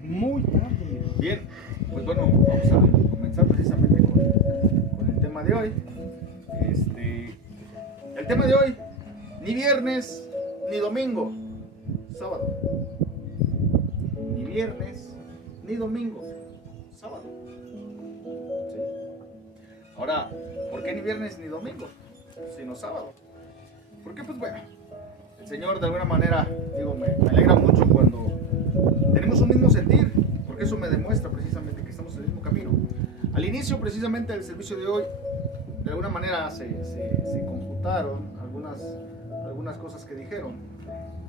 Muy tarde. Bien, pues bueno, vamos a comenzar precisamente con el tema de hoy. El tema de hoy, ni viernes ni domingo, sábado. Ni viernes ni domingo, sábado. ¿Sí? Ahora, ¿por qué ni viernes ni domingo, sino sábado? Porque pues bueno, el Señor de alguna manera, digo, me alegra mucho cuando tenemos un mismo sentir, porque eso me demuestra precisamente que estamos en el mismo camino. Al inicio precisamente del servicio de hoy, de alguna manera se computaron algunas cosas que dijeron,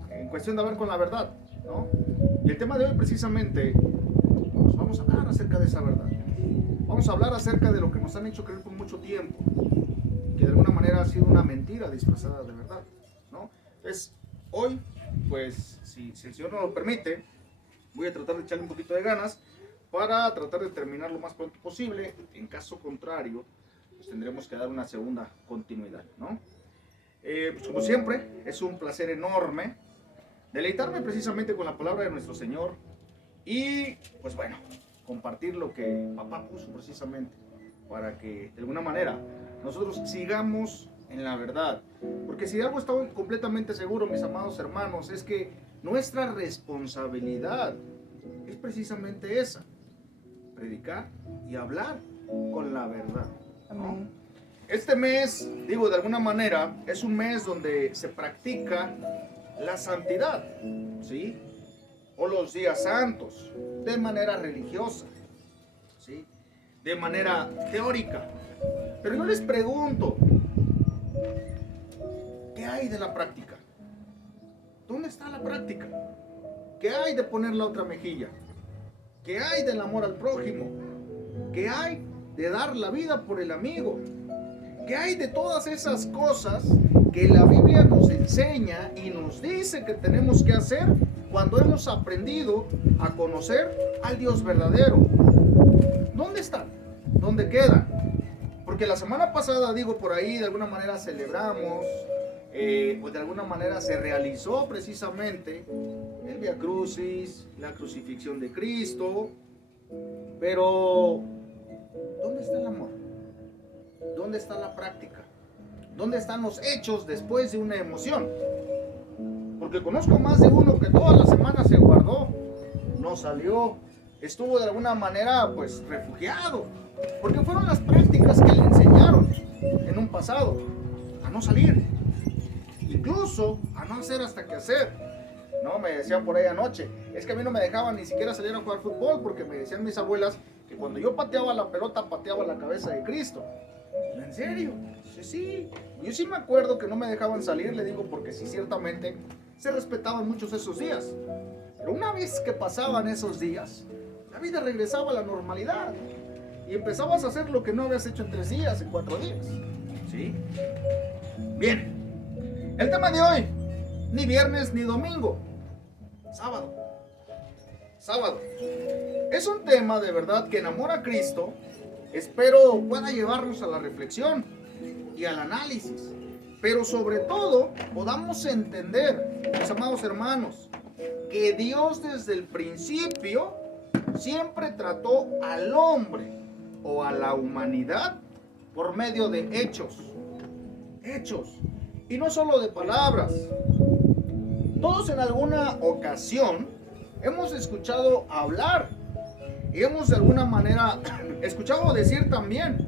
en cuestión de hablar con la verdad, ¿no? Y el tema de hoy precisamente, pues vamos a hablar acerca de esa verdad. Vamos a hablar acerca de lo que nos han hecho creer por mucho tiempo, que de alguna manera ha sido una mentira disfrazada de verdad, ¿no? Entonces, hoy, pues, si el Señor nos lo permite, voy a tratar de echarle un poquito de ganas para tratar de terminar lo más pronto posible. En caso contrario, pues tendremos que dar una segunda continuidad, ¿no? Pues como siempre, es un placer enorme deleitarme precisamente con la palabra de nuestro Señor y, pues bueno, compartir lo que papá puso precisamente para que de alguna manera nosotros sigamos en la verdad. Porque si algo estoy completamente seguro, mis amados hermanos, es que nuestra responsabilidad es precisamente esa: predicar y hablar con la verdad, ¿no? Este mes, digo, de alguna manera, es un mes donde se practica la santidad, ¿sí? O los días santos, de manera religiosa, ¿sí? De manera teórica. Pero yo les pregunto, ¿qué hay de la práctica? ¿Dónde está la práctica? ¿Qué hay de poner la otra mejilla? ¿Qué hay del amor al prójimo? ¿Qué hay de dar la vida por el amigo? ¿Qué hay de todas esas cosas que la Biblia nos enseña y nos dice que tenemos que hacer cuando hemos aprendido a conocer al Dios verdadero? ¿Dónde están? ¿Dónde quedan? Porque la semana pasada, digo, por ahí de alguna manera celebramos, pues de alguna manera se realizó precisamente el Vía Crucis, la crucifixión de Cristo, pero ¿dónde está el amor? ¿Dónde está la práctica? ¿Dónde están los hechos después de una emoción? Porque conozco más de uno que toda la semana se guardó, no salió, estuvo de alguna manera pues refugiado, porque fueron las prácticas que le enseñaron en un pasado a no salir, incluso a no hacer hasta que hacer. No, me decían por ahí anoche, es que a mí no me dejaban ni siquiera salir a jugar fútbol, porque me decían mis abuelas que cuando yo pateaba la pelota, pateaba la cabeza de Cristo. ¿En serio? Sí. Yo sí me acuerdo que no me dejaban salir, le digo, porque sí, ciertamente se respetaban muchos esos días. Pero una vez que pasaban esos días, la vida regresaba a la normalidad y empezabas a hacer lo que no habías hecho en 3 días, en 4 días. ¿Sí? Bien. El tema de hoy, ni viernes ni domingo, sábado. Sábado. Es un tema de verdad que enamora a Cristo. Espero pueda llevarnos a la reflexión y al análisis, pero sobre todo podamos entender, mis amados hermanos, que Dios desde el principio siempre trató al hombre o a la humanidad por medio de hechos, y no solo de palabras. Todos en alguna ocasión hemos escuchado hablar y hemos de alguna manera escuchado decir también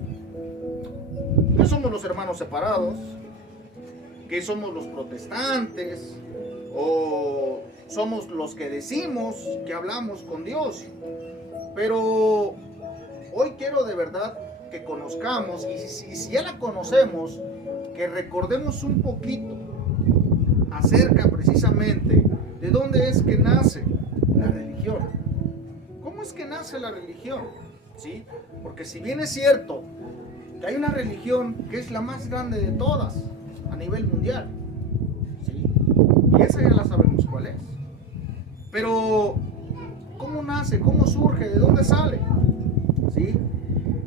que somos los hermanos separados, que somos los protestantes, o somos los que decimos que hablamos con Dios. Pero hoy quiero de verdad que conozcamos, y si ya la conocemos, que recordemos un poquito acerca precisamente de dónde es que nace la religión. ¿Cómo es que nace la religión? ¿Sí? Porque si bien es cierto que hay una religión que es la más grande de todas a nivel mundial, ¿sí? Y esa ya la sabemos cuál es. Pero, ¿cómo nace? ¿Cómo surge? ¿De dónde sale? ¿Sí?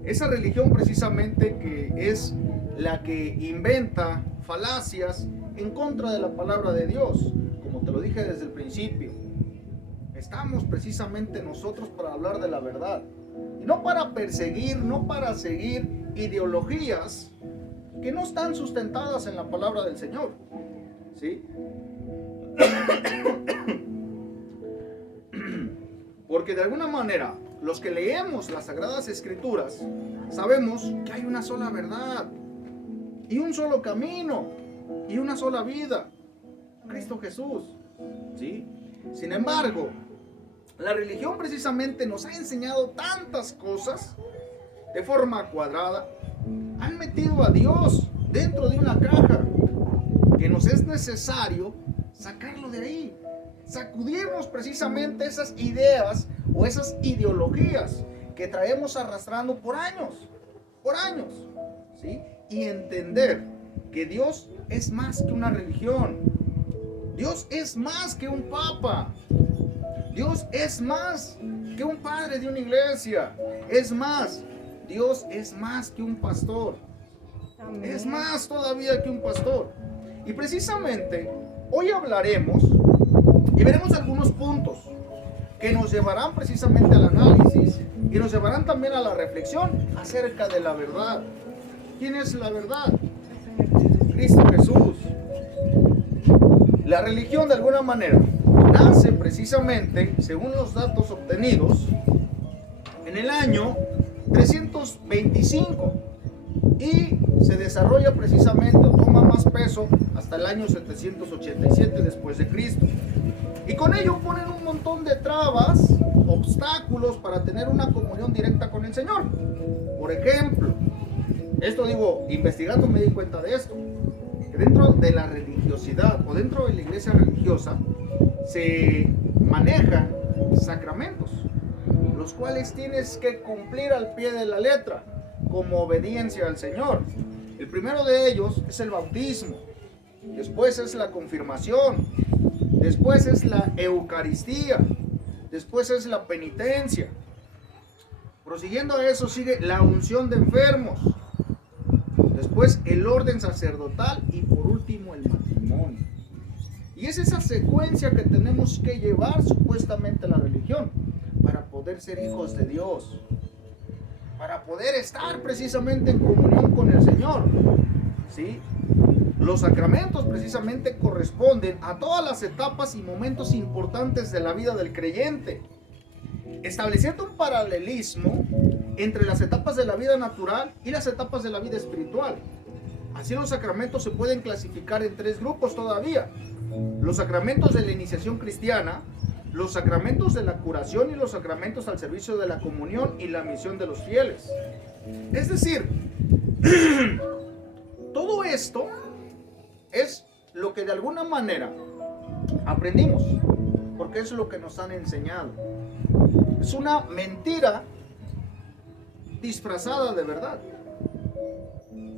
Esa religión precisamente que es la que inventa falacias en contra de la palabra de Dios, como te lo dije desde el principio. estamos precisamente nosotros para hablar de la verdad. Y no para perseguir, no para seguir ideologías que no están sustentadas en la palabra del Señor. ¿Sí? Porque de alguna manera, los que leemos las Sagradas Escrituras, sabemos que hay una sola verdad, y un solo camino, y una sola vida, Cristo Jesús. ¿Sí? Sin embargo, la religión precisamente nos ha enseñado tantas cosas de forma cuadrada. Han metido a Dios dentro de una caja que nos es necesario sacarlo de ahí, sacudirnos precisamente esas ideas o esas ideologías que traemos arrastrando por años, ¿sí? Y entender que Dios es más que una religión, Dios es más que un papa, Dios es más que un padre de una iglesia, es más, Dios es más que un pastor. Amén. Es más todavía que un pastor. Y precisamente hoy hablaremos y veremos algunos puntos que nos llevarán precisamente al análisis y nos llevarán también a la reflexión acerca de la verdad. ¿Quién es la verdad? Cristo Jesús. La religión de alguna manera nace precisamente, según los datos obtenidos, en el año 325 y se desarrolla precisamente o toma más peso hasta el año 787 después de Cristo. Y con ello ponen un montón de trabas, obstáculos para tener una comunión directa con el Señor. Por ejemplo, esto digo, investigando me di cuenta de esto, que dentro de la religiosidad o dentro de la iglesia religiosa se manejan sacramentos, los cuales tienes que cumplir al pie de la letra como obediencia al Señor. El primero de ellos es el bautismo, después es la confirmación, después es la Eucaristía, después es la penitencia. Prosiguiendo a eso sigue la unción de enfermos, después el orden sacerdotal y por último el matrimonio. Y es esa secuencia que tenemos que llevar supuestamente la religión para poder ser hijos de Dios, para poder estar precisamente en comunión con el Señor. ¿Sí? Los sacramentos precisamente corresponden a todas las etapas y momentos importantes de la vida del creyente, estableciendo un paralelismo entre las etapas de la vida natural y las etapas de la vida espiritual. Así los sacramentos se pueden clasificar en tres grupos todavía: los sacramentos de la iniciación cristiana, los sacramentos de la curación y los sacramentos al servicio de la comunión y la misión de los fieles. Es decir, todo esto es lo que de alguna manera aprendimos, porque es lo que nos han enseñado. Es una mentira disfrazada de verdad.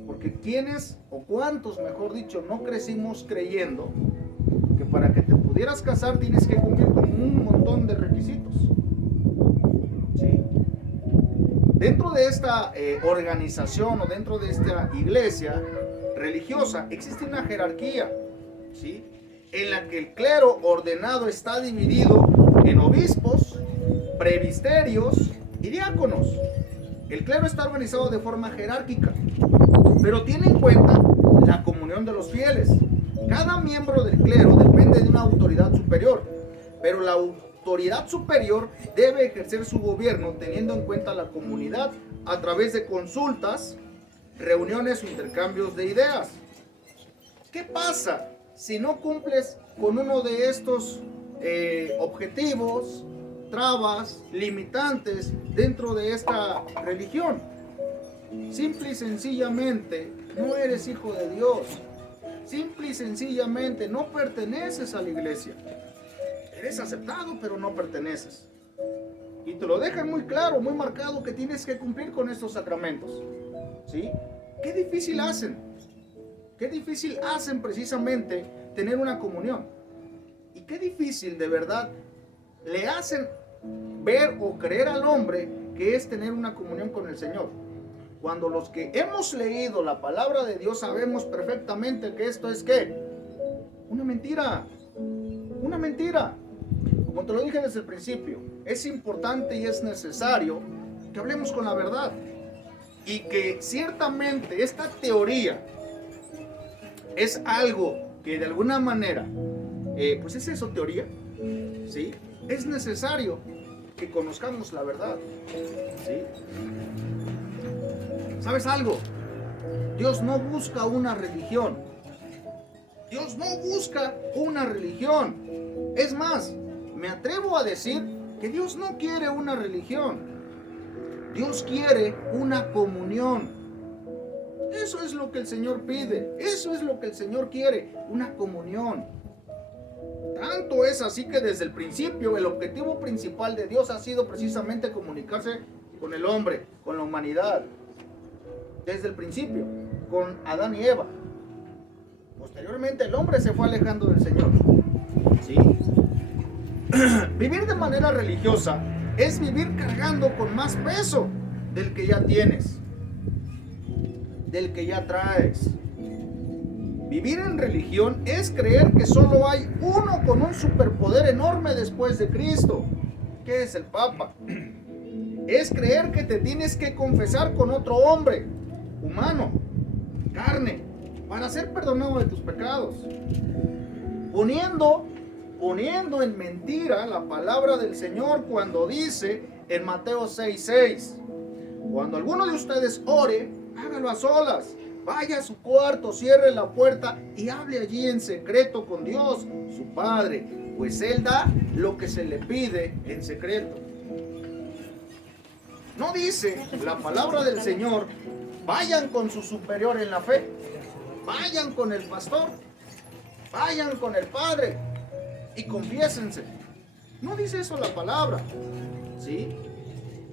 Porque quiénes o cuántos, mejor dicho, no crecimos creyendo que para que te pudieras casar tienes que cumplir con un montón de requisitos. ¿Sí? Dentro de esta organización o dentro de esta iglesia religiosa existe una jerarquía, ¿sí? En la que el clero ordenado está dividido en obispos, presbiterios y diáconos. El clero está organizado de forma jerárquica, pero tiene en cuenta la comunión de los fieles. Cada miembro del clero depende de una autoridad superior, pero la autoridad superior debe ejercer su gobierno teniendo en cuenta la comunidad a través de consultas, reuniones o intercambios de ideas. ¿Qué pasa si no cumples con uno de estos objetivos, trabas, limitantes dentro de esta religión? Simple y sencillamente no eres hijo de Dios. Simple y sencillamente no perteneces a la iglesia. Eres aceptado, pero no perteneces. Y te lo dejan muy claro, muy marcado, que tienes que cumplir con estos sacramentos. ¿Sí? Qué difícil hacen. Qué difícil hacen precisamente tener una comunión. Y qué difícil de verdad le hacen ver o creer al hombre que es tener una comunión con el Señor. Cuando los que hemos leído la palabra de Dios sabemos perfectamente que esto es ¿qué? Una mentira. Una mentira. como te lo dije desde el principio, es importante y es necesario que hablemos con la verdad. Y que ciertamente esta teoría es algo que de alguna manera, pues es eso, teoría, ¿sí? Es necesario que conozcamos la verdad, ¿sí? ¿Sabes algo? Dios no busca una religión. Dios no busca una religión. Es más, me atrevo a decir que Dios no quiere una religión. Dios quiere una comunión. Eso es lo que el Señor pide. Eso es lo que el Señor quiere, una comunión. Tanto es así que desde el principio el objetivo principal de Dios ha sido precisamente comunicarse con el hombre, con la humanidad. Desde el principio, con Adán y Eva. Posteriormente el hombre se fue alejando del Señor. ¿Sí? Vivir de manera religiosa es vivir cargando con más peso del que ya tienes, del que ya traes. Vivir en religión es creer que solo hay uno con un superpoder enorme después de Cristo, que es el Papa. Es creer que te tienes que confesar con otro hombre, humano, carne, para ser perdonado de tus pecados. Poniendo en mentira la palabra del Señor cuando dice en Mateo 6:6, cuando alguno de ustedes ore, hágalo a solas, vaya a su cuarto, cierre la puerta y hable allí en secreto con Dios, su Padre, pues Él da lo que se le pide en secreto. No dice la palabra del Señor, vayan con su superior en la fe, vayan con el pastor, vayan con el Padre y confiésense. No dice eso la palabra, ¿sí?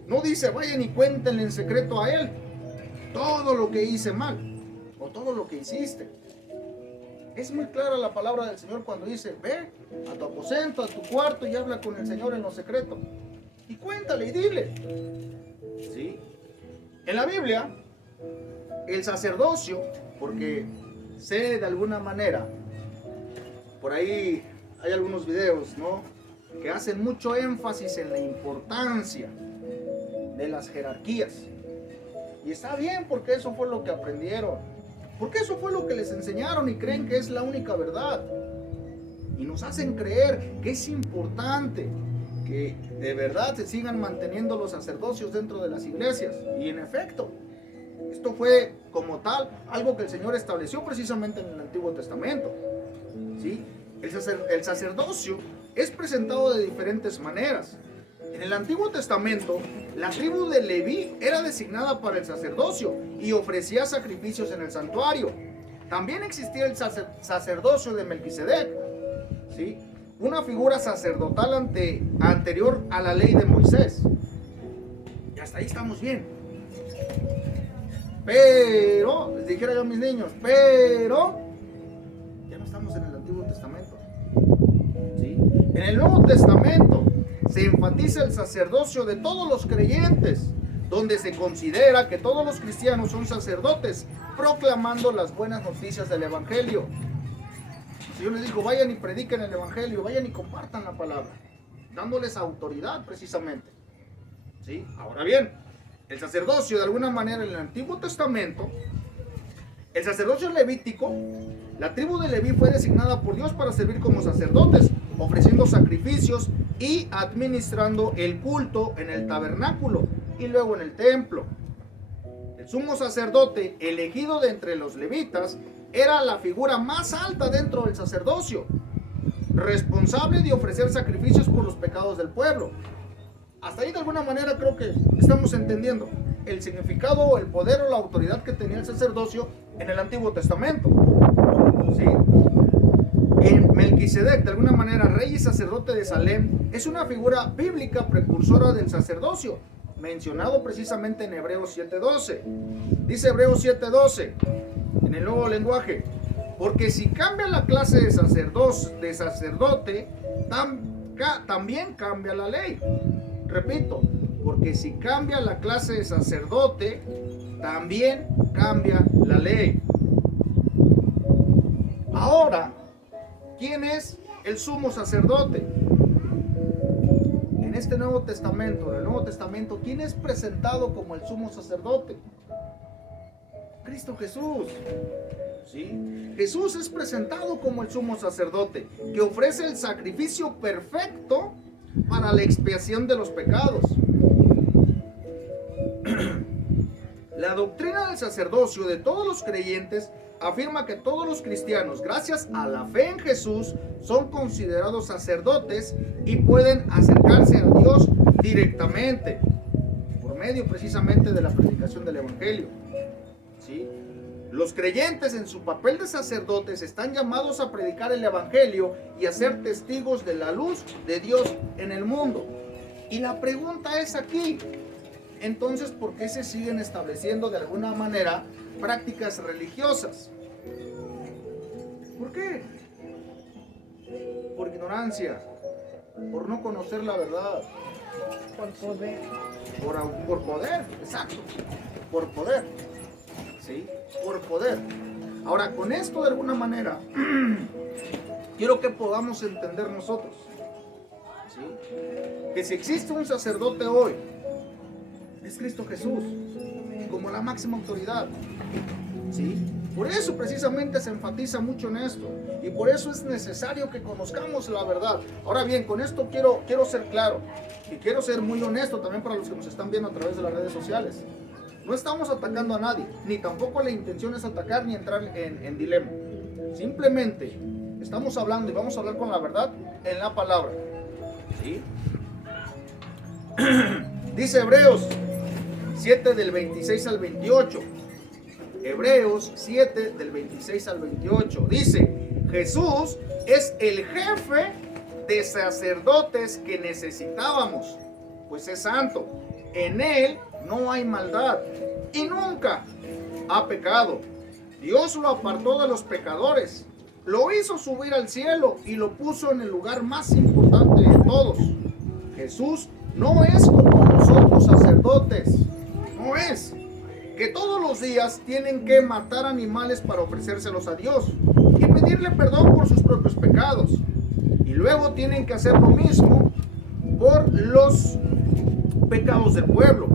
No dice vayan y cuéntenle en secreto a Él todo lo que hice mal o todo lo que hiciste. Es muy clara la palabra del Señor cuando dice, ve a tu aposento, a tu cuarto y habla con el Señor en lo secreto. Y cuéntale y dile. ¿Sí? En la Biblia, el sacerdocio, porque sé de alguna manera, por ahí hay algunos videos, ¿no?, que hacen mucho énfasis en la importancia de las jerarquías. Y está bien, porque eso fue lo que aprendieron, porque eso fue lo que les enseñaron y creen que es la única verdad. Y nos hacen creer que es importante que de verdad se sigan manteniendo los sacerdocios dentro de las iglesias. Y en efecto, esto fue como tal algo que el Señor estableció precisamente en el Antiguo Testamento. ¿Sí? El sacerdocio es presentado de diferentes maneras. En el Antiguo Testamento, la tribu de Leví era designada para el sacerdocio y ofrecía sacrificios en el santuario. También existía el sacerdocio de Melquisedec, ¿sí?, una figura sacerdotal anterior a la ley de Moisés. Y hasta ahí estamos bien. Pero, les dijera yo a mis niños, pero ya no estamos en el Antiguo Testamento. ¿Sí? En el Nuevo Testamento se enfatiza el sacerdocio de todos los creyentes, donde se considera que todos los cristianos son sacerdotes, proclamando las buenas noticias del Evangelio. El Señor les dijo, vayan y prediquen el Evangelio, vayan y compartan la palabra, dándoles autoridad precisamente. ¿Sí? Ahora bien, el sacerdocio de alguna manera en el Antiguo Testamento, el sacerdocio levítico, la tribu de Leví fue designada por Dios para servir como sacerdotes, ofreciendo sacrificios y administrando el culto en el tabernáculo y luego en el templo. El sumo sacerdote elegido de entre los levitas era la figura más alta dentro del sacerdocio, responsable de ofrecer sacrificios por los pecados del pueblo. Hasta ahí de alguna manera creo que estamos entendiendo el significado, el poder o la autoridad que tenía el sacerdocio en el Antiguo Testamento. ¿Sí? En Melquisedec, de alguna manera, rey y sacerdote de Salem, es una figura bíblica precursora del sacerdocio, mencionado precisamente en Hebreos 7:12. Dice Hebreos 7:12, en el Nuevo Lenguaje, porque si cambia la clase de sacerdote, también cambia la ley. Repito, porque si cambia la clase de sacerdote, también cambia la ley. Ahora, ¿quién es el sumo sacerdote? en este Nuevo Testamento, en el Nuevo Testamento, ¿quién es presentado como el sumo sacerdote? Cristo Jesús. ¿Sí? Jesús es presentado como el sumo sacerdote, que ofrece el sacrificio perfecto para la expiación de los pecados. La doctrina del sacerdocio de todos los creyentes afirma que todos los cristianos, gracias a la fe en Jesús, son considerados sacerdotes y pueden acercarse a Dios directamente, por medio precisamente de la predicación del Evangelio. ¿Sí? Los creyentes en su papel de sacerdotes están llamados a predicar el Evangelio y a ser testigos de la luz de Dios en el mundo. Y la pregunta es aquí, entonces, ¿por qué se siguen estableciendo de alguna manera prácticas religiosas? ¿Por qué? Por ignorancia, por no conocer la verdad. Por poder. Por poder, exacto, por poder. ¿Sí? Por poder. Ahora, con esto de alguna manera, quiero que podamos entender nosotros, ¿sí? Que si existe un sacerdote hoy, es Cristo Jesús, como la máxima autoridad, ¿sí? Por eso precisamente se enfatiza mucho en esto, y por eso es necesario que conozcamos la verdad. Ahora bien, con esto quiero ser claro, y quiero ser muy honesto también para los que nos están viendo a través de las redes sociales. No estamos atacando a nadie, ni tampoco la intención es atacar ni entrar en dilema. Simplemente estamos hablando y vamos a hablar con la verdad en la palabra, ¿sí? Dice Hebreos 7 del 26 al 28. Hebreos 7 del 26 al 28. Dice, Jesús es el jefe de sacerdotes que necesitábamos, pues es santo. En él no hay maldad y nunca ha pecado. Dios lo apartó de los pecadores, lo hizo subir al cielo y lo puso en el lugar más importante de todos. Jesús no es como los otros sacerdotes, no es que todos los días tienen que matar animales para ofrecérselos a Dios y pedirle perdón por sus propios pecados, y luego tienen que hacer lo mismo por los pecados del pueblo.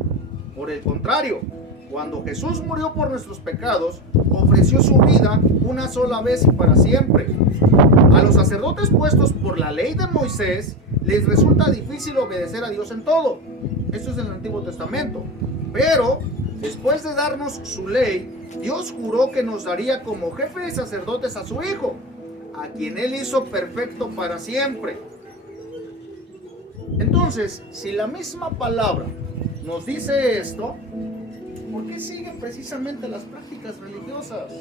Por el contrario, cuando Jesús murió por nuestros pecados, ofreció su vida una sola vez y para siempre. A los sacerdotes puestos por la ley de Moisés les resulta difícil obedecer a Dios en todo. Esto es en el Antiguo Testamento. Pero después de darnos su ley, Dios juró que nos daría como jefe de sacerdotes a su Hijo, a quien Él hizo perfecto para siempre. Entonces, si la misma palabra nos dice esto, ¿por qué siguen precisamente las prácticas religiosas?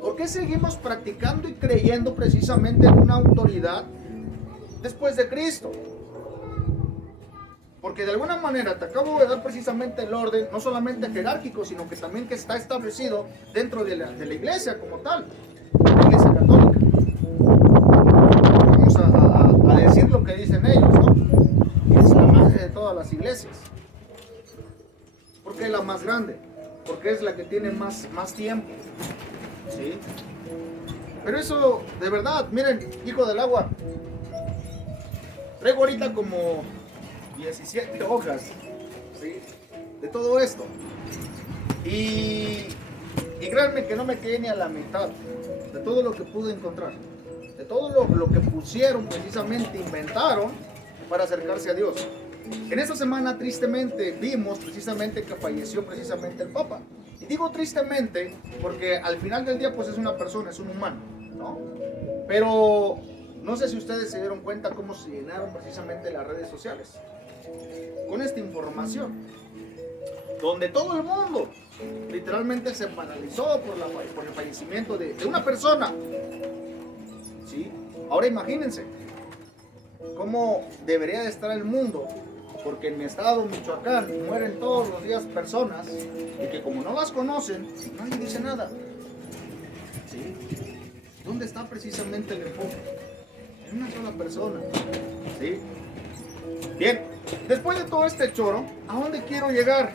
¿Por qué seguimos practicando y creyendo precisamente en una autoridad después de Cristo? Porque de alguna manera te acabo de dar precisamente el orden, no solamente jerárquico, sino que también que está establecido dentro de la iglesia como tal, la iglesia católica. Vamos a decir lo que dicen ellos, ¿no? Es la madre de todas las iglesias. Porque es la más grande, porque es la que tiene más tiempo, ¿sí? Pero eso, de verdad, miren, hijo del agua, traigo ahorita como 17 hojas, ¿sí?, de todo esto, y créanme que no me quedé ni a la mitad de todo lo que pude encontrar, de todo lo que pusieron, precisamente inventaron para acercarse a Dios. En esta semana tristemente vimos precisamente que falleció precisamente el Papa. Y digo tristemente porque al final del día pues es una persona, es un humano, ¿no? Pero no sé si ustedes se dieron cuenta cómo se llenaron precisamente las redes sociales con esta información, donde todo el mundo literalmente se paralizó por el fallecimiento de una persona, ¿sí? Ahora imagínense cómo debería de estar el mundo, porque en mi estado, Michoacán, mueren todos los días personas y que como no las conocen, nadie dice nada, ¿sí? ¿Dónde está precisamente el enfoque? En una sola persona, ¿sí? Bien, después de todo este choro, ¿a dónde quiero llegar?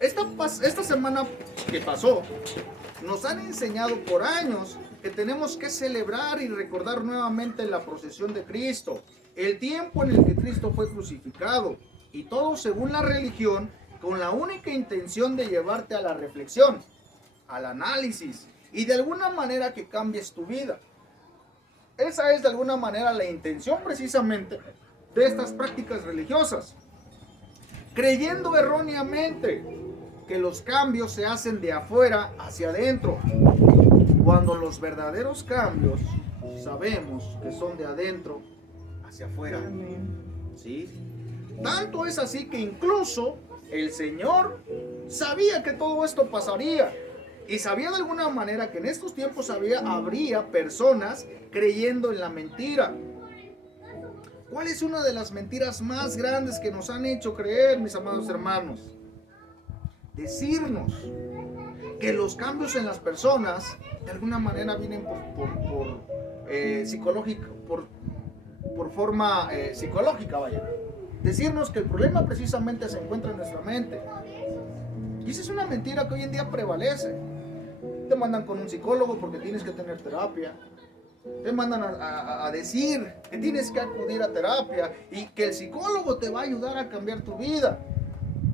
Esta semana que pasó, nos han enseñado por años que tenemos que celebrar y recordar nuevamente la procesión de Cristo, el tiempo en el que Cristo fue crucificado, y todo según la religión, con la única intención de llevarte a la reflexión, al análisis, y de alguna manera que cambies tu vida. Esa es de alguna manera la intención precisamente de estas prácticas religiosas, creyendo erróneamente que los cambios se hacen de afuera hacia adentro, cuando los verdaderos cambios sabemos que son de adentro hacia afuera. ¿Sí? Tanto es así que incluso el Señor sabía que todo esto pasaría, y sabía de alguna manera que en estos tiempos habría personas creyendo en la mentira. ¿Cuál es una de las mentiras más grandes que nos han hecho creer, mis amados hermanos? Decirnos que los cambios en las personas de alguna manera vienen por forma psicológica, vaya. Decirnos que el problema precisamente se encuentra en nuestra mente. Y esa es una mentira que hoy en día prevalece. Te mandan con un psicólogo porque tienes que tener terapia. Te mandan a decir que tienes que acudir a terapia y que el psicólogo te va a ayudar a cambiar tu vida.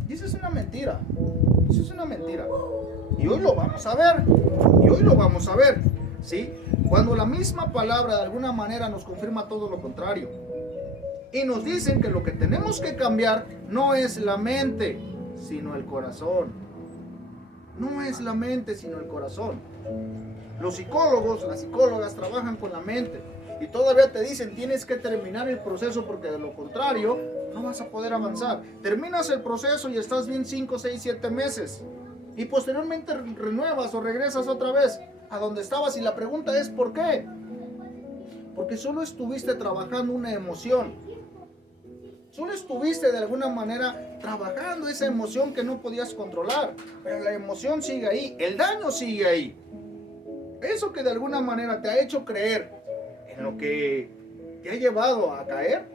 Y esa es una mentira. Eso es una mentira. Y hoy lo vamos a ver. Y hoy lo vamos a ver. ¿Sí? Cuando la misma palabra de alguna manera nos confirma todo lo contrario. Y nos dicen que lo que tenemos que cambiar no es la mente, sino el corazón. No es la mente, sino el corazón. Los psicólogos, las psicólogas trabajan con la mente. Y todavía te dicen, tienes que terminar el proceso porque de lo contrario no vas a poder avanzar. Terminas el proceso y estás bien 5, 6, 7 meses. Y posteriormente renuevas o regresas otra vez a donde estabas. Y la pregunta es, ¿por qué? Porque solo estuviste trabajando una emoción. Solo estuviste de alguna manera trabajando esa emoción que no podías controlar. Pero la emoción sigue ahí, el daño sigue ahí. Eso que de alguna manera te ha hecho creer en lo que te ha llevado a caer,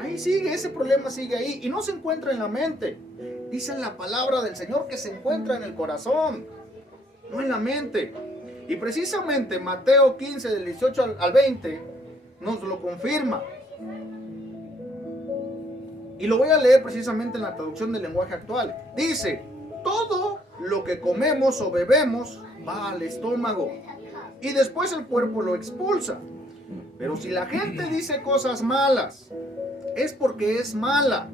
ahí sigue, ese problema sigue ahí y no se encuentra en la mente. Dice en la palabra del Señor que se encuentra en el corazón, no en la mente. Y precisamente Mateo 15 del 18 al 20 nos lo confirma. Y lo voy a leer precisamente en la traducción del lenguaje actual. Dice, todo lo que comemos o bebemos va al estómago y después el cuerpo lo expulsa. Pero si la gente dice cosas malas, es porque es mala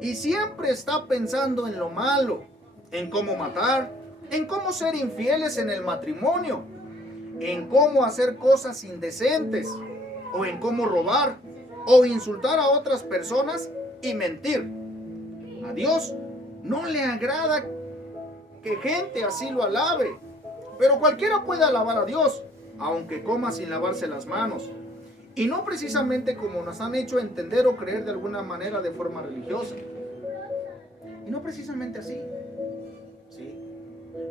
y siempre está pensando en lo malo, en cómo matar, en cómo ser infieles en el matrimonio, en cómo hacer cosas indecentes, o en cómo robar, o insultar a otras personas y mentir. A Dios no le agrada que gente así lo alabe, pero cualquiera puede alabar a Dios, aunque coma sin lavarse las manos. Y no precisamente como nos han hecho entender o creer de alguna manera de forma religiosa. Y no precisamente así. ¿Sí?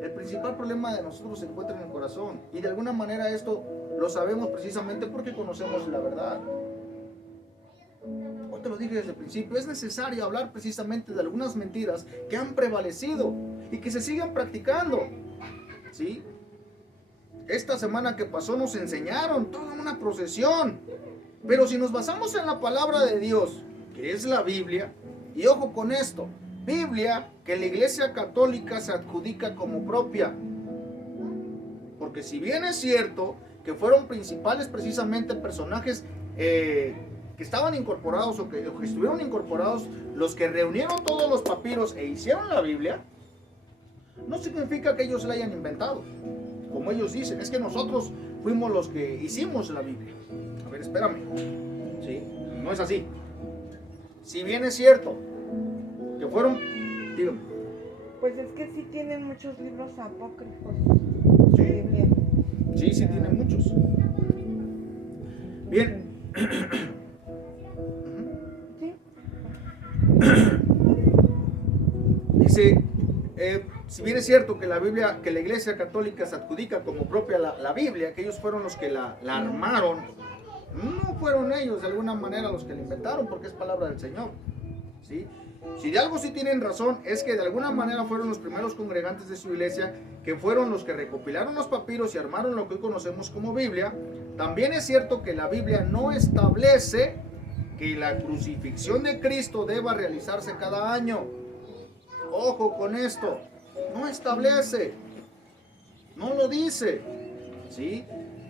El principal problema de nosotros se encuentra en el corazón. Y de alguna manera esto lo sabemos precisamente porque conocemos la verdad. Hoy te lo dije desde el principio, es necesario hablar precisamente de algunas mentiras que han prevalecido y que se siguen practicando. ¿Sí? Esta semana que pasó nos enseñaron toda una procesión. Pero si nos basamos en la palabra de Dios, que es la Biblia, y ojo con esto, Biblia que la Iglesia Católica se adjudica como propia. Porque si bien es cierto que fueron principales precisamente personajes que estaban incorporados o que estuvieron incorporados, los que reunieron todos los papiros e hicieron la Biblia, no significa que ellos la hayan inventado. Como ellos dicen, es que nosotros fuimos los que hicimos la Biblia. A ver, espérame. ¿Sí? No es así. Si bien es cierto que fueron, dígame. Pues es que sí tienen muchos libros apócrifos. Sí. Biblia. Sí, sí tienen muchos. Bien. Sí. Dice, si bien es cierto que la Biblia, que la Iglesia Católica se adjudica como propia la Biblia, que ellos fueron los que la armaron, no fueron ellos de alguna manera los que la inventaron, porque es palabra del Señor. ¿Sí? Si de algo sí tienen razón, es que de alguna manera fueron los primeros congregantes de su iglesia, que fueron los que recopilaron los papiros y armaron lo que hoy conocemos como Biblia. También es cierto que la Biblia no establece que la crucifixión de Cristo deba realizarse cada año. Ojo con esto, no establece, no lo dice, ¿sí?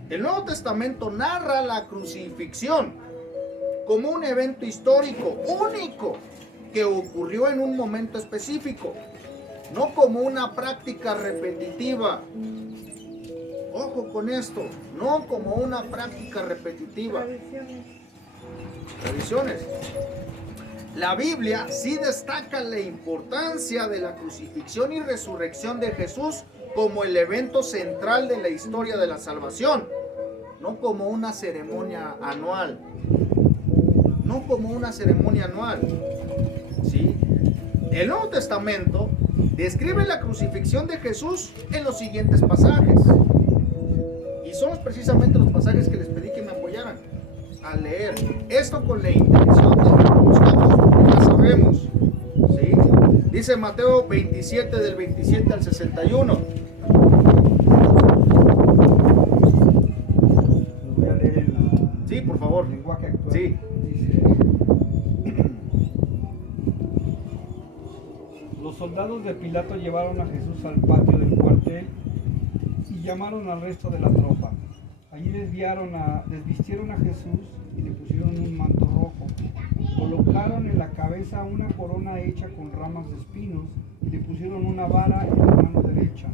El Nuevo Testamento narra la crucifixión como un evento histórico único que ocurrió en un momento específico, no como una práctica repetitiva. Ojo con esto, no como una práctica repetitiva. Tradiciones. La Biblia sí destaca la importancia de la crucifixión y resurrección de Jesús como el evento central de la historia de la salvación, no como una ceremonia anual. No como una ceremonia anual. ¿Sí? El Nuevo Testamento describe la crucifixión de Jesús en los siguientes pasajes. Y son precisamente los pasajes que les pedí que me apoyaran a leer. Esto con la intención de que conozcamos, ya sabemos. ¿Sí? Dice Mateo 27 del 27 al 61. Los voy a leer en la Sí, por favor. lenguaje actual. Sí. Dice: los soldados de Pilato llevaron a Jesús al patio del cuartel y llamaron al resto de la tropa. Allí desvistieron a Jesús y le pusieron un manto rojo. Colocaron en la cabeza una corona hecha con ramas de espinos y le pusieron una vara en la mano derecha.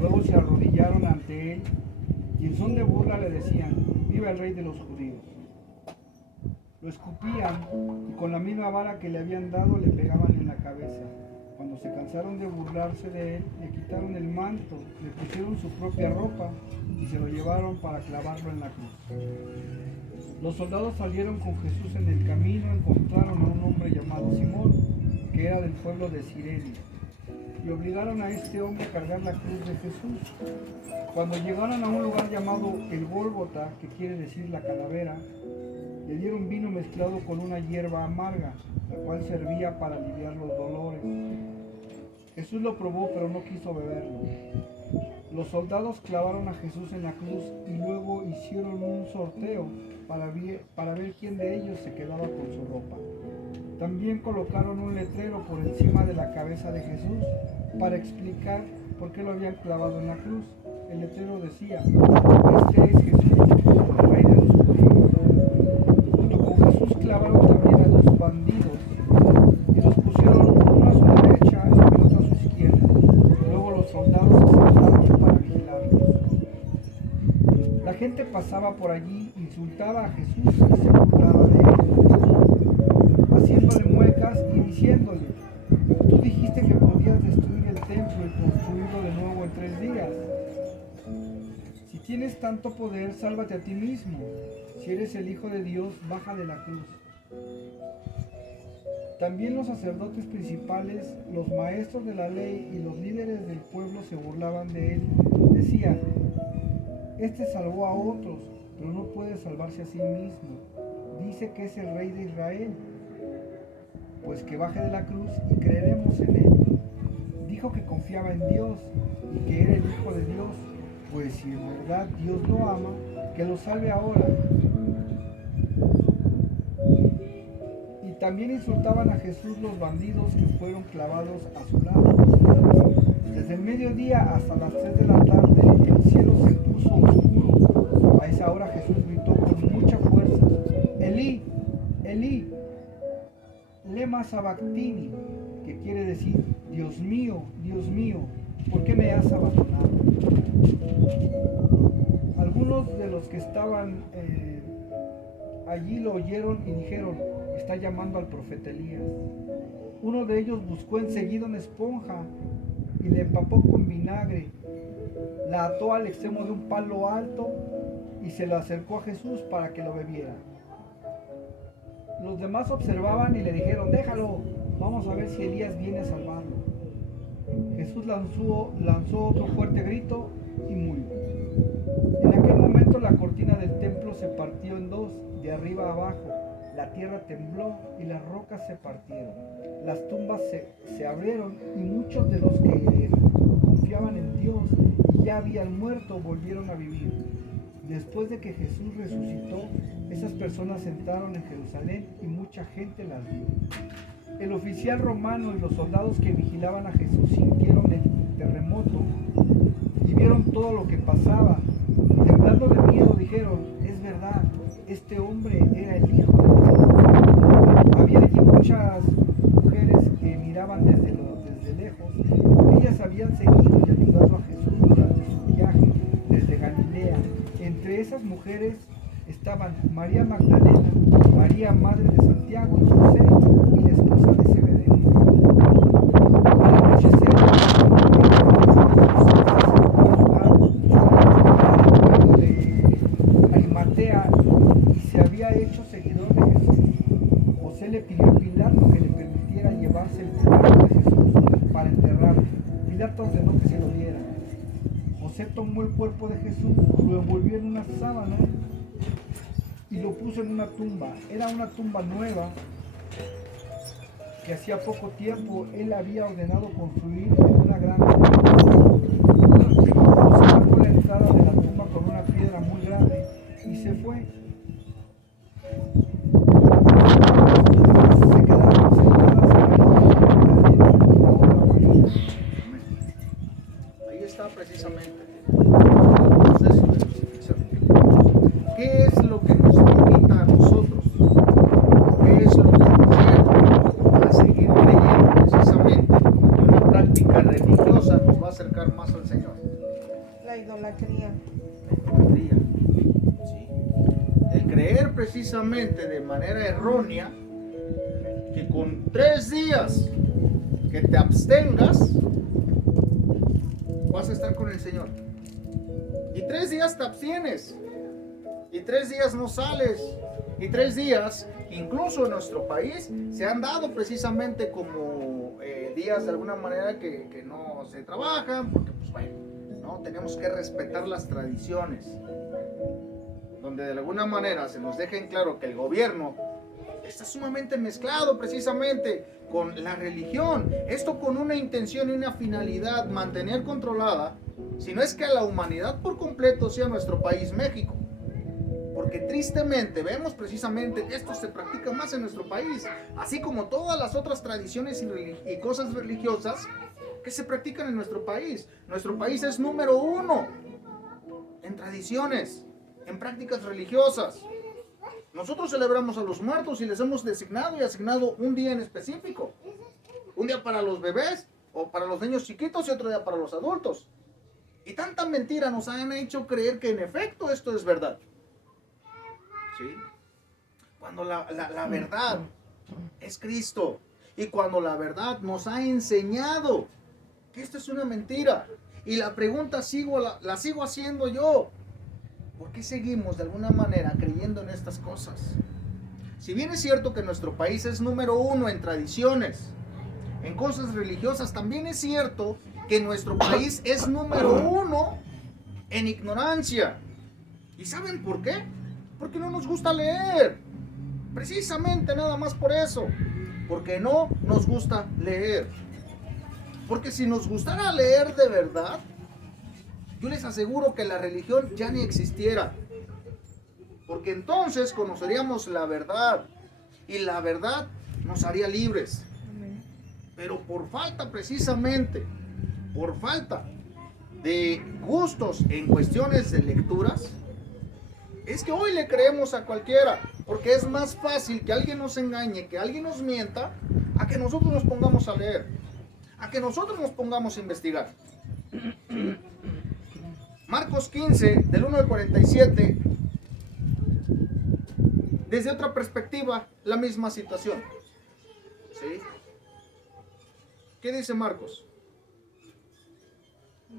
Luego se arrodillaron ante él y en son de burla le decían: ¡Viva el rey de los judíos! Lo escupían y con la misma vara que le habían dado le pegaban en la cabeza. Cuando se cansaron de burlarse de él, le quitaron el manto, le pusieron su propia ropa y se lo llevaron para clavarlo en la cruz. Los soldados salieron con Jesús en el camino, encontraron a un hombre llamado Simón, que era del pueblo de Cirene, y obligaron a este hombre a cargar la cruz de Jesús. Cuando llegaron a un lugar llamado el Gólgota, que quiere decir la calavera, le dieron vino mezclado con una hierba amarga, la cual servía para aliviar los dolores. Jesús lo probó, pero no quiso beberlo. Los soldados clavaron a Jesús en la cruz y luego hicieron un sorteo para ver quién de ellos se quedaba con su ropa. También colocaron un letrero por encima de la cabeza de Jesús para explicar por qué lo habían clavado en la cruz. El letrero decía: este es Jesús, el rey de los judíos. Junto con Jesús clavaron también a dos bandidos y los pusieron uno a su derecha y el otro a su izquierda. Luego los soldados se sentaron para vigilarlos. La gente pasaba por allí, insultaba a Jesús y se burlaba de él, haciéndole muecas y diciéndole: tú dijiste que podías destruir el templo y construirlo de nuevo en 3 días. Si tienes tanto poder, sálvate a ti mismo. Si eres el Hijo de Dios, baja de la cruz. También los sacerdotes principales, los maestros de la ley y los líderes del pueblo se burlaban de él. Decían: este salvó a otros, pero no puede salvarse a sí mismo. Dice que es el rey de Israel. Pues que baje de la cruz y creeremos en él. Dijo que confiaba en Dios y que era el Hijo de Dios. Pues si en verdad Dios lo ama, que lo salve ahora. Y también insultaban a Jesús los bandidos que fueron clavados a su lado. Desde el mediodía hasta las 3 de la tarde el cielo se puso oscuro. A esa hora Jesús gritó con mucha fuerza: Elí, Elí, lema sabactini, que quiere decir: Dios mío, ¿por qué me has abandonado? Algunos de los que estaban allí lo oyeron y dijeron: está llamando al profeta Elías. Uno de ellos buscó enseguida una esponja y le empapó con vinagre, la ató al extremo de un palo alto y se la acercó a Jesús para que lo bebiera. Los demás observaban y le dijeron: déjalo, vamos a ver si Elías viene a salvarlo. Jesús lanzó otro fuerte grito y murió. En aquel momento la cortina del templo se partió en dos, de arriba a abajo. La tierra tembló y las rocas se partieron. Las tumbas se abrieron y muchos de los que confiaban en Dios y ya habían muerto volvieron a vivir. Después de que Jesús resucitó, esas personas entraron en Jerusalén y mucha gente las vio. El oficial romano y los soldados que vigilaban a Jesús sintieron el terremoto y vieron todo lo que pasaba. Temblando de miedo dijeron: es verdad, este hombre era el Hijo de Dios. Había allí muchas mujeres que miraban desde lejos. Ellas habían seguido y ayudado a Jesús durante su viaje desde Galilea. Entre esas mujeres estaban María Magdalena, María madre de Santiago y José, y la esposa de Zebedeo. Al anochecer, de Arimatea, y se había hecho seguidor de Jesús. José le pidió a Pilato que le permitiera llevarse el cuerpo de Jesús para enterrarlo. Pilato ordenó que se lo diera. José tomó el cuerpo de Jesús, lo envolvió en una sábana y lo puso en una tumba. Era una tumba nueva que hacía poco tiempo él había ordenado construir en una gran José marcó la entrada de la tumba con una piedra muy grande y se fue. Se quedaron sentadas en la otra María. Ahí está precisamente el proceso de crucifixión. ¿Qué es lo que nos invita a nosotros? ¿Qué es lo que nos lleva a seguir creyendo precisamente que una práctica religiosa nos va a acercar más al Señor? La idolatría. La idolatría. ¿Sí? El creer precisamente de manera errónea que con 3 días que te abstengas vas a estar con el Señor. Y 3 días te abstienes. Y 3 días no sales. Y 3 días, incluso en nuestro país, se han dado precisamente como días de alguna manera que no se trabajan, porque pues bueno, ¿no? Tenemos que respetar las tradiciones. Donde de alguna manera se nos deja en claro que el gobierno está sumamente mezclado precisamente con la religión. Esto con una intención y una finalidad, mantener controlada, si no es que a la humanidad por completo, sea nuestro país México. Porque tristemente vemos precisamente que esto se practica más en nuestro país, así como todas las otras tradiciones y cosas religiosas que se practican en nuestro país. Nuestro país es número 1 en tradiciones, en prácticas religiosas. Nosotros celebramos a los muertos y les hemos designado y asignado un día en específico. Un día para los bebés o para los niños chiquitos y otro día para los adultos. Y tanta mentira nos han hecho creer que en efecto esto es verdad. ¿Sí? Cuando la verdad es Cristo. Y cuando la verdad nos ha enseñado que esto es una mentira. Y la pregunta la sigo haciendo yo. ¿Por qué seguimos de alguna manera creyendo en estas cosas? Si bien es cierto que nuestro país es número 1 en tradiciones, en cosas religiosas, también es cierto que nuestro país es número 1 en ignorancia. ¿Y saben por qué? Porque no nos gusta leer. Precisamente nada más por eso. Porque no nos gusta leer. Porque si nos gustara leer de verdad, yo les aseguro que la religión ya ni existiera. Porque entonces conoceríamos la verdad. Y la verdad nos haría libres. Pero por falta precisamente, por falta de gustos en cuestiones de lecturas, es que hoy le creemos a cualquiera. Porque es más fácil que alguien nos engañe, que alguien nos mienta, a que nosotros nos pongamos a leer. A que nosotros nos pongamos a investigar. Marcos 15, del 1 al 47, desde otra perspectiva, la misma situación. ¿Sí? ¿Qué dice Marcos?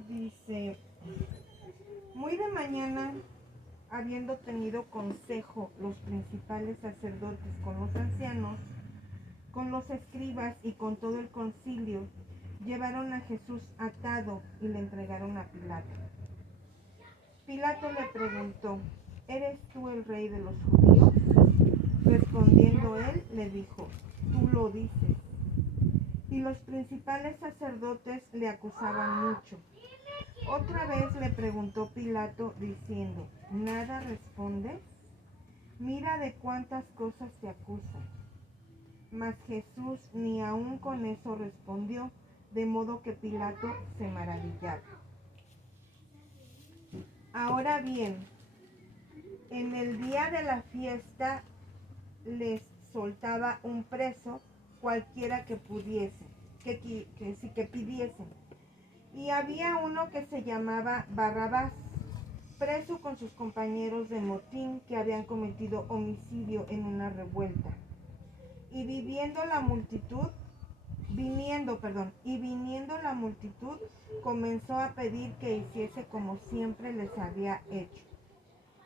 Dice: muy de mañana, habiendo tenido consejo los principales sacerdotes con los ancianos, con los escribas y con todo el concilio, llevaron a Jesús atado y le entregaron a Pilato. Pilato le preguntó: ¿eres tú el rey de los judíos? Respondiendo él, le dijo: tú lo dices. Y los principales sacerdotes le acusaban mucho. Otra vez le preguntó Pilato diciendo, ¿nada respondes? Mira de cuántas cosas te acusan. Mas Jesús ni aun con eso respondió, de modo que Pilato se maravillaba. Ahora bien, en el día de la fiesta les soltaba un preso cualquiera que pudiesen, que pidiesen. Y había uno que se llamaba Barrabás, preso con sus compañeros de motín que habían cometido homicidio en una revuelta. Y viniendo la multitud, comenzó a pedir que hiciese como siempre les había hecho.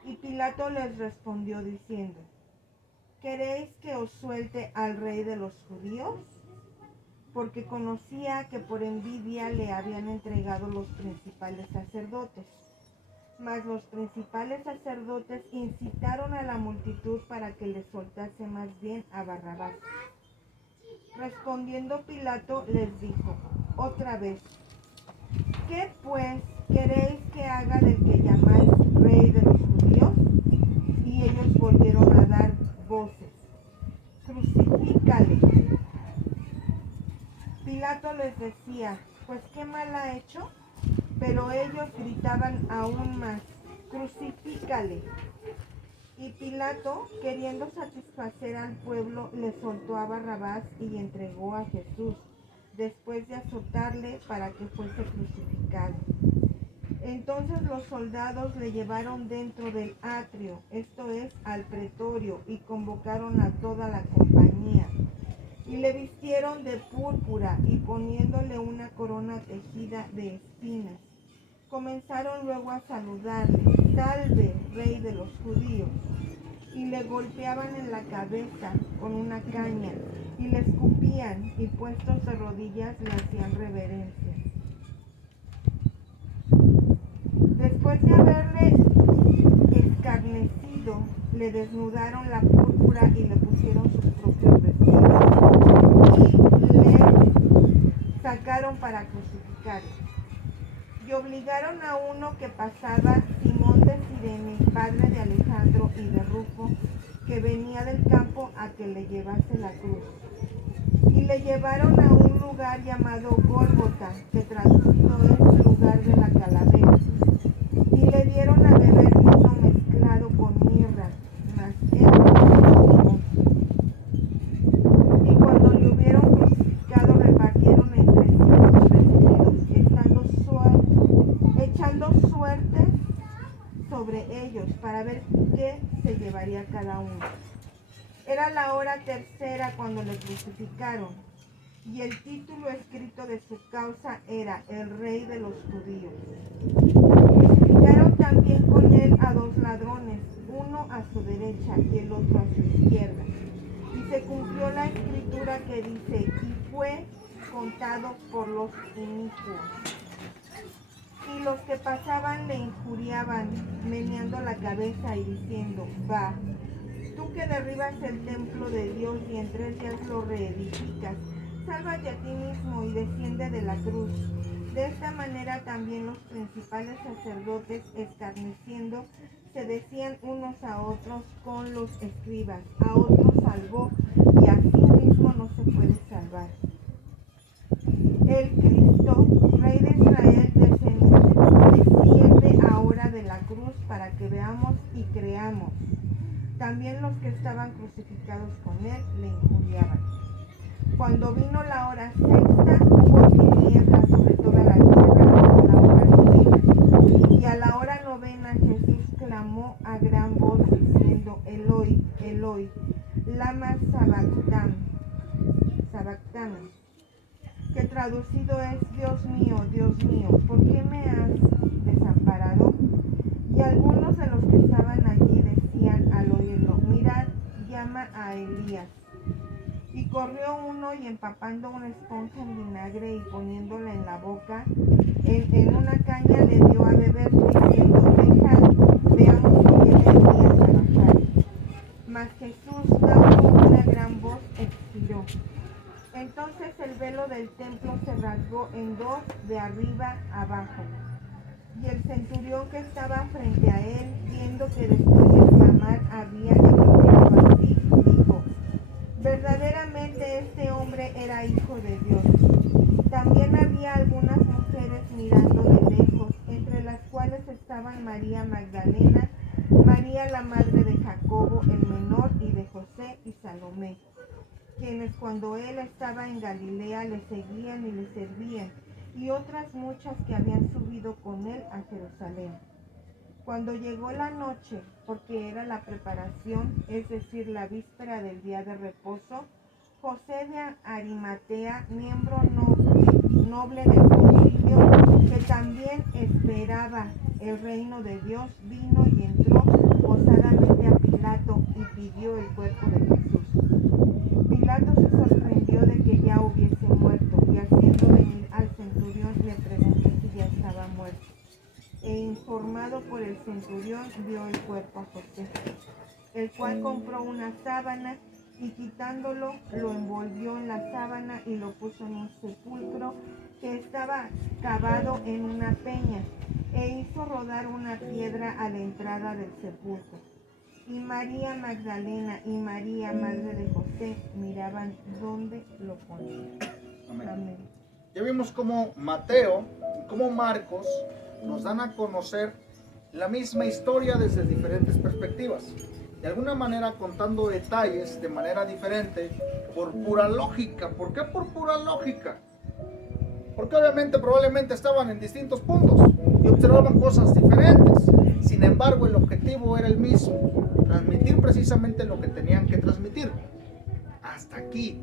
Y Pilato les respondió diciendo, ¿queréis que os suelte al rey de los judíos? Porque conocía que por envidia le habían entregado los principales sacerdotes. Mas los principales sacerdotes incitaron a la multitud para que le soltase más bien a Barrabás. Respondiendo Pilato les dijo otra vez, ¿qué pues queréis que haga del que llamáis rey de los judíos? Y ellos volvieron a dar voces, crucifícale. Pilato les decía, pues ¿qué mal ha hecho? Pero ellos gritaban aún más, crucifícale. Y Pilato, queriendo satisfacer al pueblo, le soltó a Barrabás y entregó a Jesús, después de azotarle para que fuese crucificado. Entonces los soldados le llevaron dentro del atrio, esto es, al pretorio, y convocaron a toda la compañía. Y le vistieron de púrpura y poniéndole una corona tejida de espinas. Comenzaron luego a saludarle, salve, rey de los judíos. Y le golpeaban en la cabeza con una caña, y le escupían, y puestos de rodillas le hacían reverencia. Después de haberle escarnecido, le desnudaron la púrpura y le pusieron sus propios vestidos, y le sacaron para crucificarlo. Y obligaron a uno que pasaba, Simón de Cirene, padre de Alejandro y de Rufo, que venía del campo, a que le llevase la cruz. Y le llevaron a un lugar llamado Gólgota, que traducido es lugar de la calavera. Y le dieron a beber vino mezclado con mirra, mas él no tomó. Y cuando le hubieron crucificado, repartieron entre sí sus vestidos, echando suertes sobre ellos para ver qué se llevaría cada uno. Era la hora tercera cuando le crucificaron, y el título escrito de su causa era El Rey de los Judíos. Crucificaron también con él a dos ladrones, uno a su derecha y el otro a su izquierda. Y se cumplió la escritura que dice, y fue contado por los inicuos. Y los que pasaban le injuriaban, meneando la cabeza y diciendo, va, tú que derribas el templo de Dios y en 3 días lo reedificas, sálvate a ti mismo y desciende de la cruz. De esta manera también los principales sacerdotes, escarneciendo, se decían unos a otros con los escribas, a otros salvó y a sí mismo no se puede salvar. El Cristo, Rey de Israel, desciende ahora de la cruz para que veamos y creamos. También los que estaban crucificados con él le injuriaban. Cuando vino la hora sexta, hubo tinieblas sobre toda la tierra hasta la hora novena. Y a la hora novena Jesús clamó a gran voz diciendo, Eloi, Eloi, lama sabactani, que traducido es, Dios mío, ¿por qué me has desamparado? Y algunos de los que estaban allí decían al oírlo, mirad, llama a Elías. Y corrió uno y empapando una esponja en vinagre y poniéndola en la boca, en una caña le dio a beber, diciendo, dejad, veamos si viene Elías a bajar. Mas Jesús, dando una gran voz, expiró. Entonces el velo del templo se rasgó en dos de arriba abajo, Y el centurión que estaba frente a él, viendo que después de clamar había encontrado así, dijo: verdaderamente este hombre era hijo de Dios. También había algunas mujeres mirando de lejos, entre las cuales estaban María Magdalena, María la madre de Jacobo el menor y de José y Salomé, quienes cuando él estaba en Galilea le seguían y le servían, y otras muchas que habían subido con él a Jerusalén. Cuando llegó la noche, porque era la preparación, es decir, la víspera del día de reposo, José de Arimatea, miembro noble del concilio, que también esperaba el reino de Dios, vino y entró osadamente a Pilato y pidió el cuerpo de Jesús. Pilato se sorprendió de que ya hubiese muerto, y haciendo venir al centurión le preguntó si ya estaba muerto. E informado por el centurión, dio el cuerpo a José, el cual compró una sábana y quitándolo, lo envolvió en la sábana y lo puso en un sepulcro que estaba cavado en una peña, e hizo rodar una piedra a la entrada del sepulcro. Y María Magdalena y María, madre de José, miraban dónde lo ponían. Amén. Amén. Ya vimos cómo Mateo y cómo Marcos nos dan a conocer la misma historia desde diferentes perspectivas. De alguna manera contando detalles de manera diferente por pura lógica. ¿Por qué por pura lógica? Porque obviamente probablemente estaban en distintos puntos y observaban cosas diferentes. Sin embargo, el objetivo era el mismo: transmitir precisamente lo que tenían que transmitir. Hasta aquí,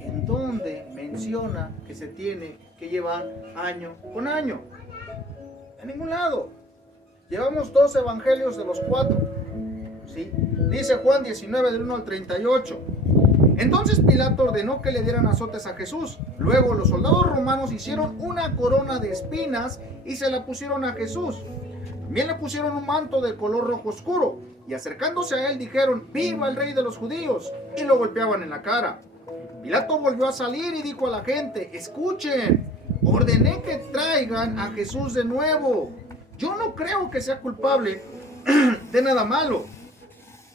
en donde menciona que se tiene que llevar año con año. En ningún lado. Llevamos 2 evangelios de los 4. ¿Sí? Dice Juan 19 del 1 al 38. Entonces Pilato ordenó que le dieran azotes a Jesús. Luego los soldados romanos hicieron una corona de espinas y se la pusieron a Jesús. También le pusieron un manto de color rojo oscuro, y acercándose a él dijeron: ¡viva el rey de los judíos!, y lo golpeaban en la cara. Pilato volvió a salir y dijo a la gente: escuchen, ordené que traigan a Jesús de nuevo. Yo no creo que sea culpable de nada malo.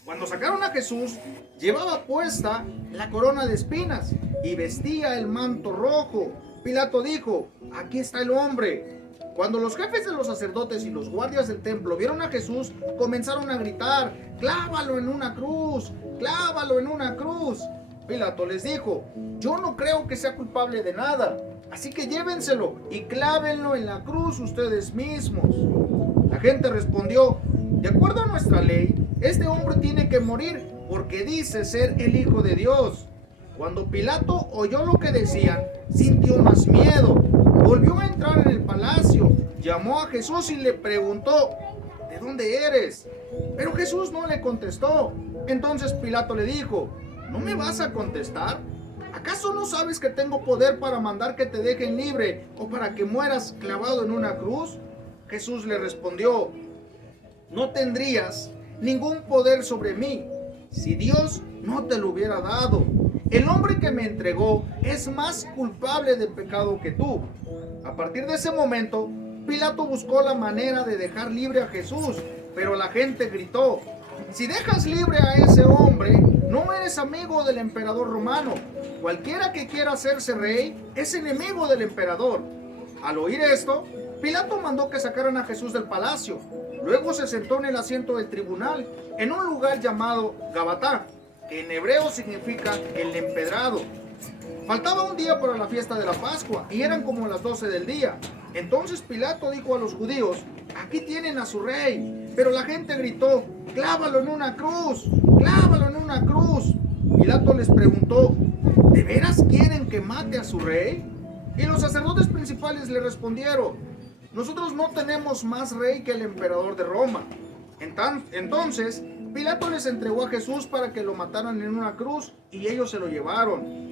Cuando sacaron a Jesús, llevaba puesta la corona de espinas y vestía el manto rojo. Pilato dijo: aquí está el hombre. Cuando los jefes de los sacerdotes y los guardias del templo vieron a Jesús, comenzaron a gritar: ¡clávalo en una cruz! ¡Clávalo en una cruz! Pilato les dijo: yo no creo que sea culpable de nada, así que llévenselo y clávenlo en la cruz ustedes mismos. La gente respondió: de acuerdo a nuestra ley, este hombre tiene que morir porque dice ser el Hijo de Dios. Cuando Pilato oyó lo que decían, sintió más miedo. Volvió a entrar en el palacio, llamó a Jesús y le preguntó: ¿de dónde eres? Pero Jesús no le contestó. Entonces Pilato le dijo: ¿no me vas a contestar? ¿Acaso no sabes que tengo poder para mandar que te dejen libre o para que mueras clavado en una cruz? Jesús le respondió: no tendrías ningún poder sobre mí si Dios no te lo hubiera dado. El hombre que me entregó es más culpable de pecado que tú. A partir de ese momento, Pilato buscó la manera de dejar libre a Jesús, pero la gente gritó: si dejas libre a ese hombre, no eres amigo del emperador romano. Cualquiera que quiera hacerse rey es enemigo del emperador. Al oír esto, Pilato mandó que sacaran a Jesús del palacio. Luego se sentó en el asiento del tribunal, en un lugar llamado Gabatá, que en hebreo significa el empedrado. Faltaba un día para la fiesta de la Pascua y eran como las 12 del día. Entonces Pilato dijo a los judíos: aquí tienen a su rey. Pero la gente gritó: clávalo en una cruz, clávalo en una cruz. Pilato les preguntó: ¿de veras quieren que mate a su rey? Y los sacerdotes principales le respondieron: nosotros no tenemos más rey que el emperador de Roma. Entonces Pilato les entregó a Jesús para que lo mataran en una cruz y ellos se lo llevaron.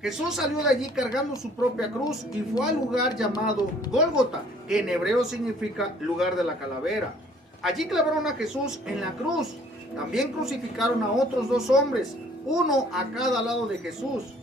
Jesús salió de allí cargando su propia cruz y fue al lugar llamado Gólgota, que en hebreo significa lugar de la calavera. Allí clavaron a Jesús en la cruz. También crucificaron a otros 2 hombres, uno a cada lado de Jesús.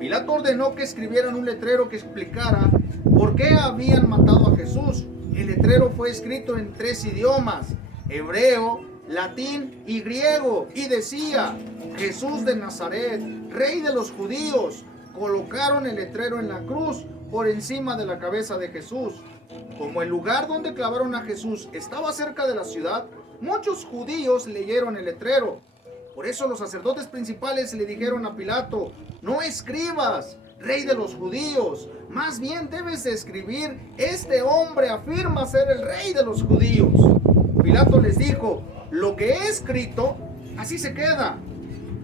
Pilato ordenó que escribieran un letrero que explicara por qué habían matado a Jesús. el letrero fue escrito en 3 idiomas, hebreo, latín y griego, y decía: Jesús de Nazaret, Rey de los judíos. Colocaron el letrero en la cruz por encima de la cabeza de Jesús. Como el lugar donde clavaron a Jesús estaba cerca de la ciudad, muchos judíos leyeron el letrero. Por eso los sacerdotes principales le dijeron a Pilato: no escribas, Rey de los judíos, más bien debes de escribir: este hombre afirma ser el Rey de los judíos. Pilato les dijo: lo que he escrito, así se queda.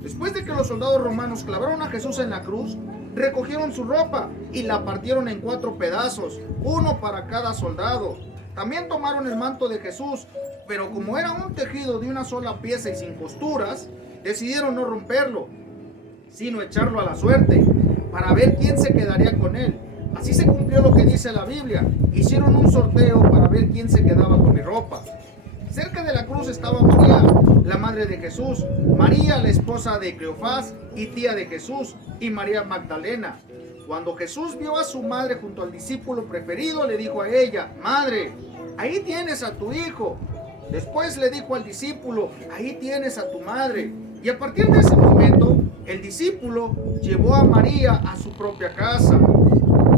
Después de que los soldados romanos clavaron a Jesús en la cruz, recogieron su ropa y la partieron en 4 pedazos, uno para cada soldado. También tomaron el manto de Jesús, pero como era un tejido de una sola pieza y sin costuras, decidieron no romperlo, sino echarlo a la suerte, para ver quién se quedaría con él. Así se cumplió lo que dice la Biblia. Hicieron un sorteo para ver quién se quedaba con mi ropa. Cerca de la cruz estaba María, la madre de Jesús, María, la esposa de Cleofás y tía de Jesús, y María Magdalena. Cuando Jesús vio a su madre junto al discípulo preferido, le dijo a ella: Madre, ahí tienes a tu hijo. Después le dijo al discípulo: ahí tienes a tu madre. Y a partir de ese momento, el discípulo llevó a María a su propia casa.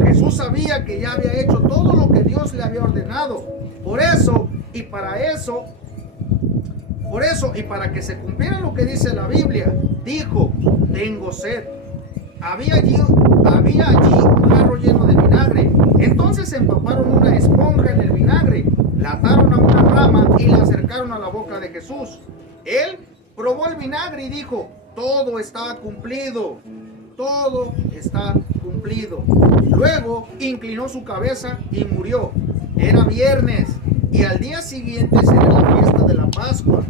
Jesús sabía que ya había hecho todo lo que Dios le había ordenado. Por eso y para que se cumpliera lo que dice la Biblia, dijo: tengo sed. Había allí un jarro lleno de vinagre. Entonces empaparon una esponja en el vinagre, la ataron a una rama y la acercaron a la boca de Jesús. Él probó el vinagre y dijo: todo está cumplido. Todo está cumplido. Luego inclinó su cabeza y murió. Era viernes y al día siguiente sería la fiesta de la Pascua.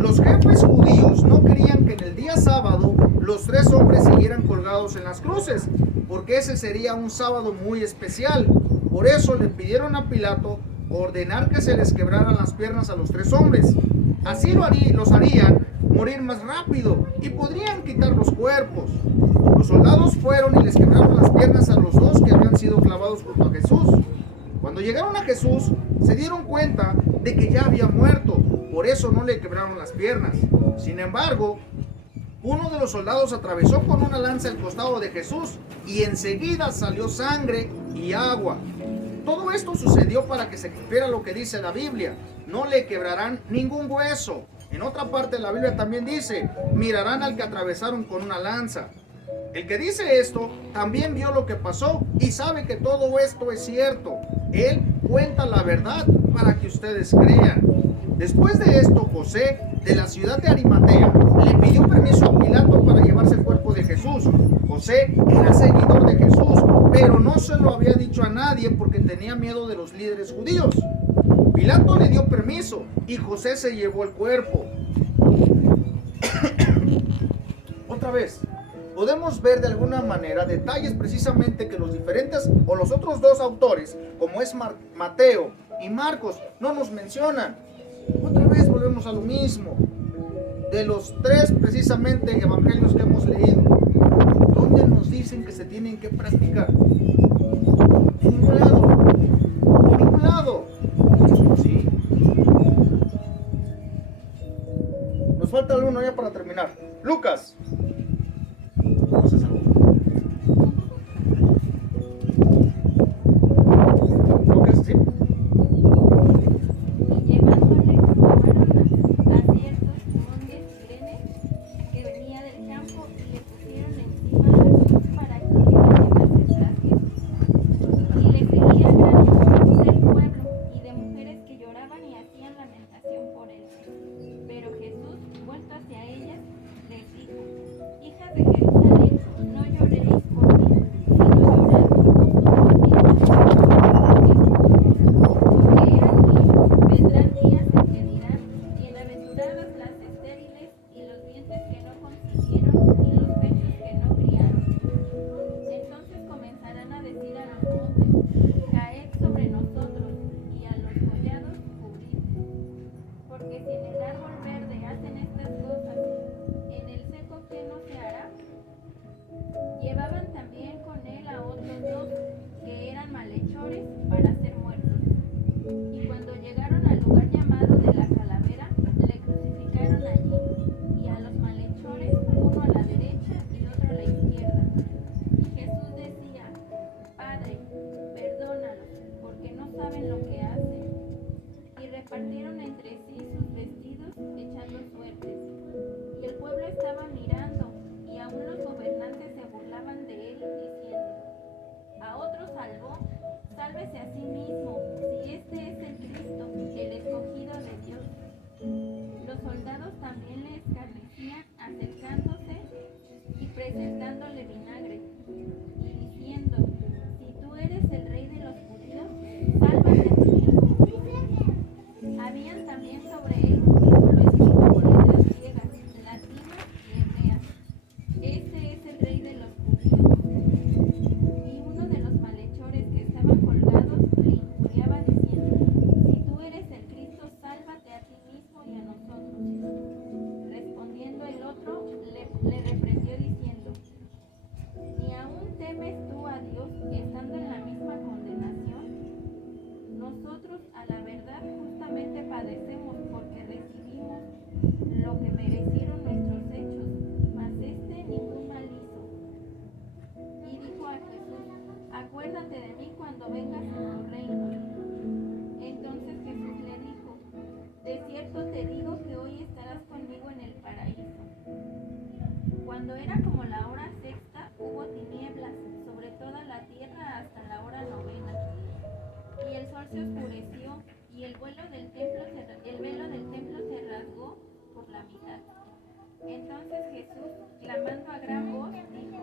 Los jefes judíos no querían que en el día sábado los 3 hombres siguieran colgados en las cruces, porque ese sería un sábado muy especial. Por eso le pidieron a Pilato ordenar que se les quebraran las piernas a los 3 hombres. Así los harían morir más rápido y podrían quitar los cuerpos. Los soldados fueron y les quebraron las piernas a los 2 que habían sido clavados junto a Jesús. Cuando llegaron a Jesús, se dieron cuenta de que ya había muerto, por eso no le quebraron las piernas. Sin embargo, uno de los soldados atravesó con una lanza el costado de Jesús y enseguida salió sangre y agua. Todo esto sucedió para que se cumpliera lo que dice la Biblia: no le quebrarán ningún hueso. En otra parte de la Biblia también dice: mirarán al que atravesaron con una lanza. El que dice esto también vio lo que pasó y sabe que todo esto es cierto. Él cuenta la verdad para que ustedes crean. Después de esto, José, de la ciudad de Arimatea, le pidió permiso a Pilato para llevarse el cuerpo de Jesús. José era seguidor de Jesús, pero no se lo había dicho a nadie porque tenía miedo de los líderes judíos. Pilato le dio permiso y José se llevó el cuerpo. Otra vez, podemos ver de alguna manera detalles precisamente que los diferentes o los otros 2 autores, como es Mateo y Marcos, no nos mencionan. Otra vez volvemos a lo mismo. De los 3 precisamente evangelios que hemos leído, ¿dónde nos dicen que se tienen que practicar? En ningún lado. En ningún lado. Sí. Nos falta uno ya para terminar. Lucas. Lucas, sí. Llevaban también con él a otros 2 que eran malhechores para ser muertos. saben lo que hacen. Y repartieron entre sí sus vestidos, echando suertes. Y el pueblo estaba mirando, y aún los gobernantes se burlaban de él, diciendo: a otro salvó, sálvese a sí mismo, si este es el Cristo, el escogido de Dios. Los soldados también le escarnecían, acercándose y presentándole vinagre, y diciendo: si tú eres el rey de los judíos, sálvate a ti mismo. Habían también sobre él un título escrito con letras griegas, latinas y hebreas: este es el rey de los judíos. Y uno de los malhechores que estaban colgados le injuriaba diciendo: si tú eres el Cristo, sálvate a ti mismo y a nosotros. Respondiendo el otro, le reprendió diciendo: ¿ni aún temes tú a Dios, estando en la misma condenación? Nosotros, a la verdad, justamente padecemos, porque recibimos lo que merecieron nuestros hechos, mas este ningún mal hizo. Y dijo a Jesús: acuérdate de mí cuando vengas en tu reino. Entonces Jesús le dijo: de cierto te digo que hoy estarás conmigo en el paraíso. Cuando era como la hora sexta, hubo tinieblas sobre toda la tierra hasta la hora novena. Y el sol se oscureció, y el velo del templo se rasgó por la mitad. Entonces Jesús, clamando a gran voz, dijo: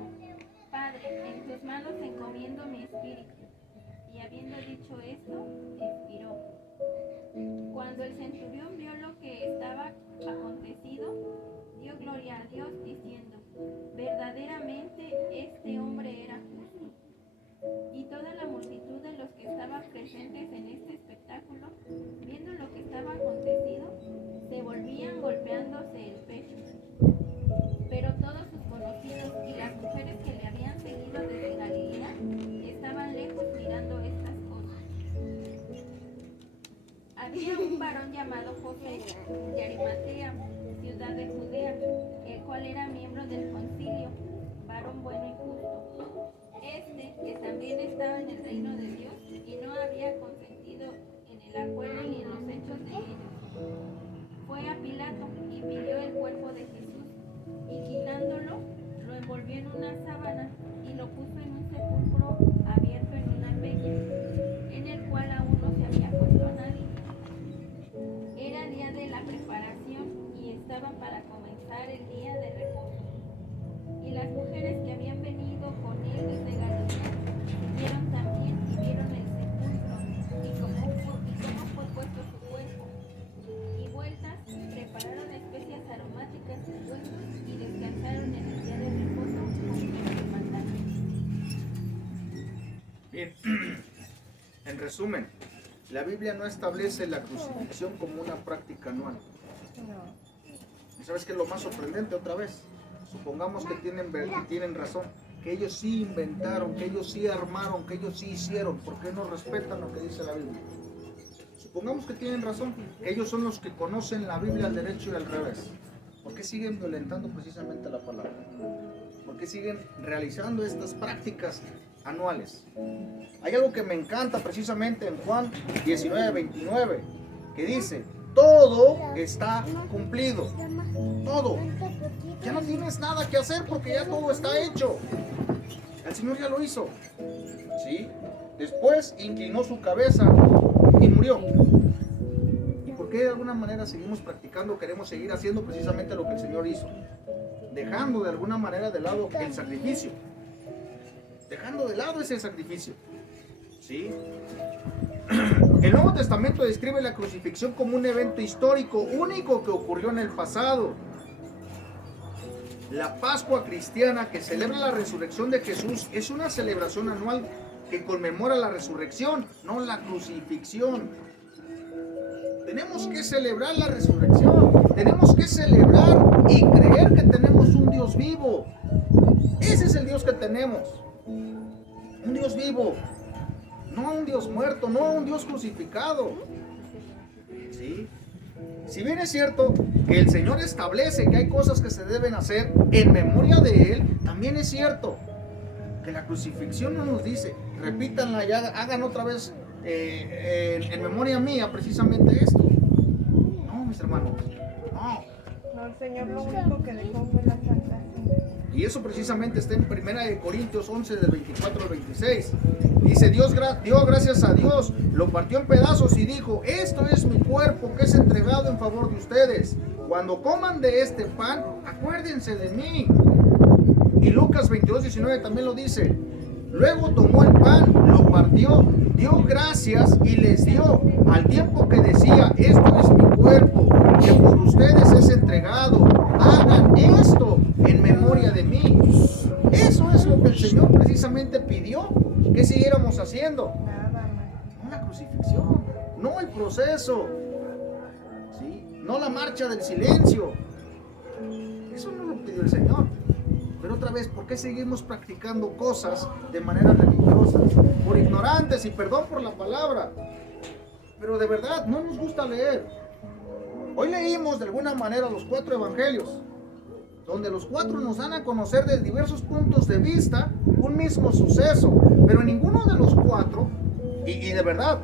Padre, en tus manos encomiendo mi espíritu. Y habiendo dicho esto, expiró. Cuando el centurión vio lo que estaba acontecido, dio gloria a Dios, diciendo: verdaderamente este hombre era justo. Y toda la multitud de los que estaban presentes en este espectáculo, viendo lo que estaba acontecido, se volvían golpeándose el pecho. Pero todos sus conocidos y las mujeres que le habían seguido desde Galilea estaban lejos mirando estas cosas. Había un varón llamado José de Arimatea, ciudad de Judea, el cual era miembro del concilio, varón bueno y justo. Este, que también estaba en el reino de Dios y no había consentido en el acuerdo ni en los hechos de ellos, fue a Pilato y pidió el cuerpo de Jesús, y quitándolo, lo envolvió en una sábana y lo puso en un sepulcro abierto en una peña, en el cual aún no se había puesto a nadie. Era día de la preparación y estaba para comenzar el día de reposo. Y las mujeres que habían venido con él desde Galilea vieron también y vieron el sepulcro y cómo fue puesto su cuerpo. Y vueltas prepararon especias aromáticas y ungüentos y descansaron en el día de reposo conforme al mandamiento. Bien, en resumen, la Biblia no establece la crucifixión como una práctica anual. ¿Y sabes qué es lo más sorprendente otra vez? Supongamos que tienen razón, que ellos sí inventaron, que ellos sí armaron, que ellos sí hicieron. ¿Por qué no respetan lo que dice la Biblia? Supongamos que tienen razón, que ellos son los que conocen la Biblia al derecho y al revés. ¿Por qué siguen violentando precisamente la palabra? ¿Por qué siguen realizando estas prácticas anuales? Hay algo que me encanta precisamente en Juan 19:29, que dice: todo está cumplido. Todo. Ya no tienes nada que hacer porque ya todo está hecho. El Señor ya lo hizo. ¿Sí? Después inclinó su cabeza y murió. ¿Y por qué de alguna manera seguimos practicando, queremos seguir haciendo precisamente lo que el Señor hizo? Dejando de alguna manera de lado el sacrificio. Dejando de lado ese sacrificio. ¿Sí? El Nuevo Testamento describe la crucifixión como un evento histórico único que ocurrió en el pasado. La Pascua cristiana, que celebra la resurrección de Jesús, es una celebración anual que conmemora la resurrección, no la crucifixión. Tenemos que celebrar la resurrección, tenemos que celebrar y creer que tenemos un Dios vivo. Ese es el Dios que tenemos, un Dios vivo, no un Dios muerto, no un Dios crucificado. ¿Sí? Si bien es cierto que el Señor establece que hay cosas que se deben hacer en memoria de Él, también es cierto que la crucifixión no nos dice: repítanla y hagan otra vez en memoria mía precisamente esto. No, mis hermanos, no. No, el Señor lo único que dejó fue la Santa Cena. Y eso precisamente está en 1 Corintios 11, del 24 al 26. Dice, Dios dio gracias a Dios, lo partió en pedazos y dijo, esto es mi cuerpo que es entregado en favor de ustedes. Cuando coman de este pan, acuérdense de mí. Y Lucas 22, 19 también lo dice. Luego tomó el pan, lo partió, dio gracias y les dio, al tiempo que decía, esto es mi cuerpo, que por ustedes es entregado. Hagan esto en memoria de mí. Eso es lo que el Señor precisamente pidió que siguiéramos haciendo. Nada más. No la crucifixión, no el proceso, ¿sí? No la marcha del silencio. Eso no lo pidió el Señor. Pero otra vez, ¿por qué seguimos practicando cosas de manera religiosa? Por ignorantes, y perdón por la palabra. Pero de verdad, no nos gusta leer. Hoy leímos de alguna manera los 4 evangelios, donde los 4 nos dan a conocer de diversos puntos de vista un mismo suceso. Pero en ninguno de los 4, y de verdad,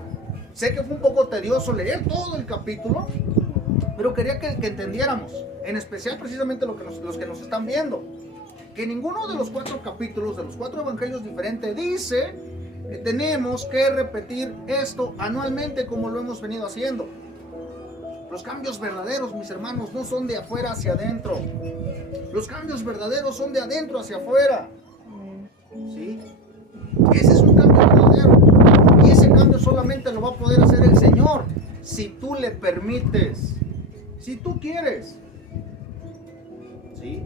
sé que fue un poco tedioso leer todo el capítulo, pero quería que entendiéramos, en especial precisamente los que nos están viendo, que ninguno de los 4 capítulos, de los 4 evangelios diferentes, dice que tenemos que repetir esto anualmente como lo hemos venido haciendo. Los cambios verdaderos, mis hermanos, no son de afuera hacia adentro. Los cambios verdaderos son de adentro hacia afuera. ¿Sí? Ese es un cambio verdadero. Y ese cambio solamente lo va a poder hacer el Señor si tú le permites, si tú quieres. ¿Sí?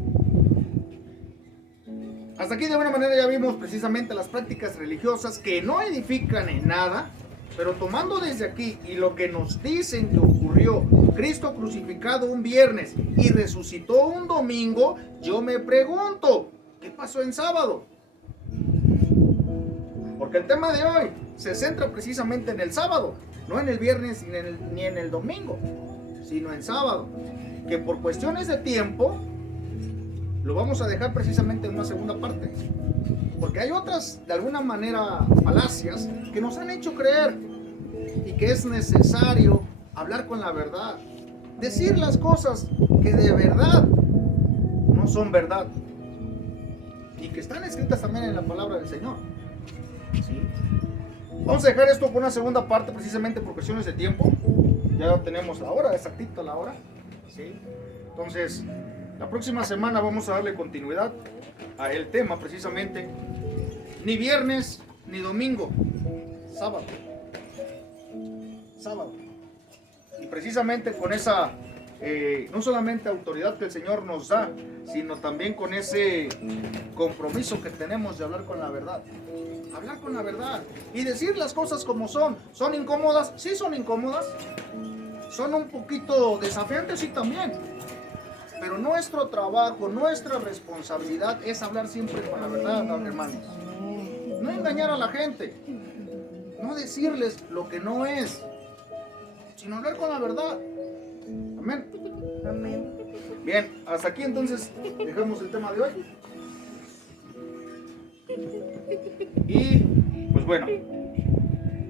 Hasta aquí de alguna manera ya vimos precisamente las prácticas religiosas que no edifican en nada, pero tomando desde aquí y lo que nos dicen que ocurrió, Cristo crucificado un viernes y resucitó un domingo, yo me pregunto, ¿qué pasó en sábado? Porque el tema de hoy se centra precisamente en el sábado, no en el viernes ni en el domingo, sino en sábado, que por cuestiones de tiempo lo vamos a dejar precisamente en una segunda parte, porque hay otras, de alguna manera, falacias que nos han hecho creer y que es necesario hablar con la verdad, decir las cosas que de verdad no son verdad y que están escritas también en la palabra del Señor. ¿Sí? Vamos a dejar esto por una segunda parte precisamente por cuestiones de tiempo. Ya tenemos la hora, exactita la hora. ¿Sí? Entonces, la próxima semana vamos a darle continuidad a el tema precisamente. Ni viernes ni domingo, sábado. Sábado. Y precisamente con esa, no solamente autoridad que el Señor nos da, sino también con ese compromiso que tenemos de hablar con la verdad. Hablar con la verdad y decir las cosas como son. ¿Son incómodas? Sí, son incómodas. ¿Son un poquito desafiantes? Sí, también. Pero nuestro trabajo, nuestra responsabilidad es hablar siempre con la verdad, hermanos. No engañar a la gente. No decirles lo que no es, sino hablar con la verdad. Amén. Amén. Bien, hasta aquí entonces dejamos el tema de hoy. Y pues bueno,